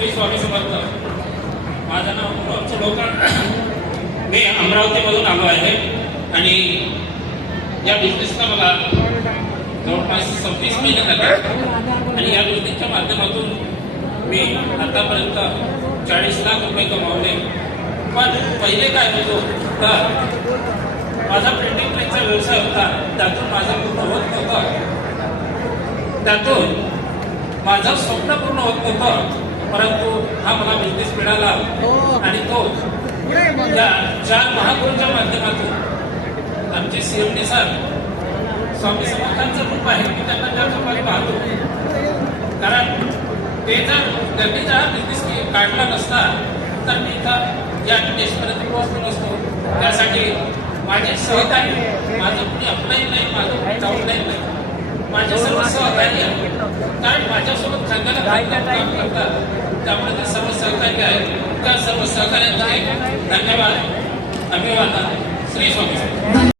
श्री स्वामी समर्थ. माझं नाव चोडकर. मी अमरावतीमधून आलो आहे आणि या बिझनेसला मला जवळपास 26 महिने झाले आणि या बिझनेसच्या माध्यमातून मी आतापर्यंत 40 लाख रुपये कमावले. पण पहिले काय होतो तर माझा प्रिंटिंग प्रेसचा व्यवसाय होता, त्यातून माझं पूर्ण होत नव्हतं, त्यातून माझं स्वप्न पूर्ण होत नव्हतं. परंतु हा मला बिझनेस मिळाला आणि तो या 4 महागुरूंच्या माध्यमातून आमचे सीएमडी सर स्वामी समर्थांचं रूप आहे की त्यांना त्या कपाली पाहतो. कारण त्यांनी जर बिझनेस काढला नसता तर मी इथं या देशपर्यंत पोहोचलो नसतो. त्यासाठी माझे सहकारी, माझं कुणी अपलाईन नाही, माझं डाऊनलाईन नाही, माझे सर्व सहकारी आहेत. कारण माझ्यासोबत खांद्याला काम करतात, त्यामुळे ते सर्व सहकारी आहेत. त्या सर्व सहकार्यांचे धन्यवाद, अभिवादन. श्री स्वामी.